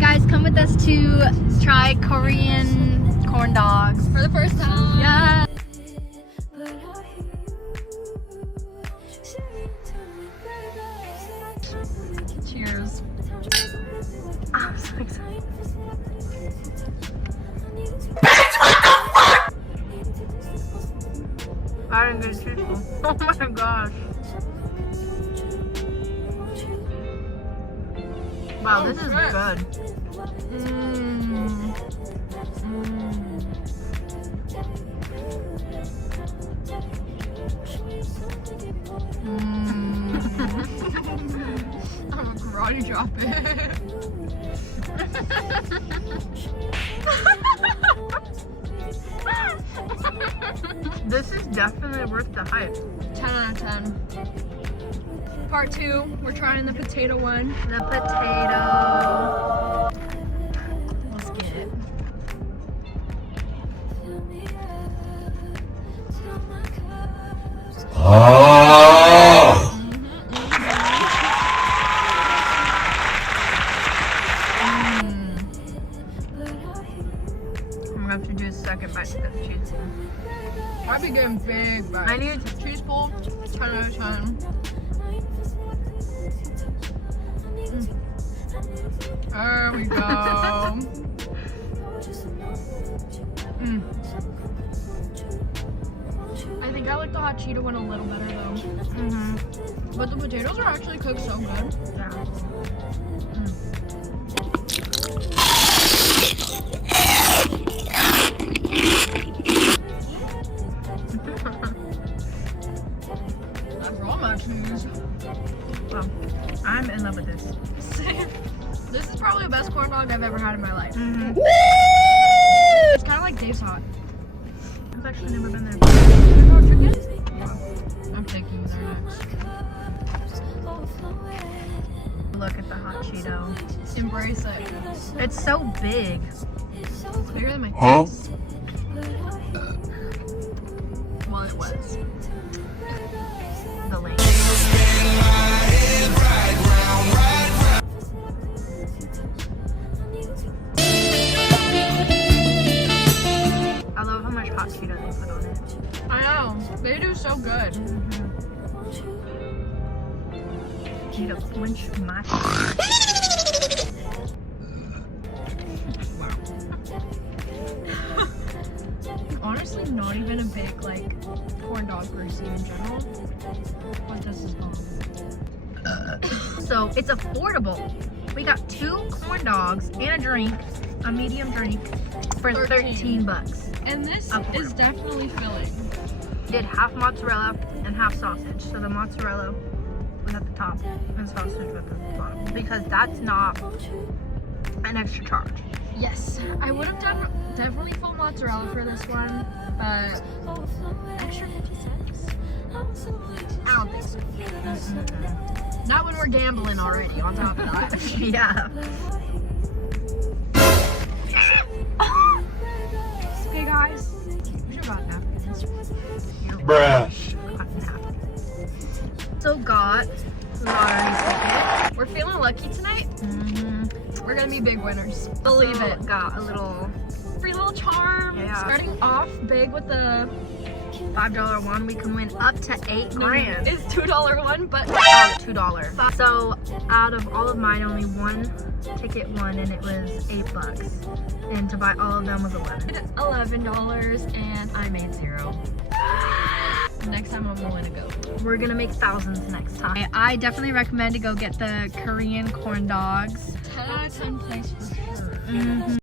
Alright guys, come with us to try Korean corn dogs For the first time. Yeah. Cheers. I'm so excited. I didn't get cheerful. Oh my gosh. Wow, this is good. I'm a karate drop it. This is definitely worth the hype. 10 out of 10. Part 2, we're trying the potato one. The potato. Let's get it. I'm gonna have to do a second bite to get the cheese. I'll be getting big bites. I need Cheese bowl, 10 out of 10. There we go. I think I like the hot Cheeto one a little better though. But the potatoes are actually cooked so good. Yeah. That's raw mac cheese. Well, I'm in love with this. This is probably the best corn dog I've ever had in my life. It's kind of like Dave's Hot. I've actually never been there. Oh, chicken? I'm taking you there next. Look at the hot Cheeto. Embrace it. It's so big. It's bigger than my face. Well, it was. The link. I love how much hot Cheeto they put on it. I know. They do so good. Need to quench my Honestly, not even a big like corn dog person in general. But this is bomb. So it's affordable. We got 2 corn dogs and a drink, a medium drink, for 13 bucks. And this is definitely filling. Did half mozzarella and half sausage. So the mozzarella was at the top and sausage was at the bottom. Because that's not an extra charge. Yes, I would have done definitely full mozzarella for this one, but extra 50 cents? I don't think so. Not when we're gambling already on top of that. Yeah. Okay guys, we should buy napkins. Bruh. So got our ticket. We're feeling lucky tonight. We're gonna be big winners. Believe So it. got a little Free little charm. Yeah. Starting off big with the $5 one. We can win up to $8 grand. It's $2 one, but Oh, $2. So out of all of mine, only one ticket won, and it was $8. And to buy all of them was 11. $11 and I made 0. Next time I'm willing to go. We're gonna make thousands next time. I definitely recommend to go get the Korean corn dogs. 10 out of 10 place for sure.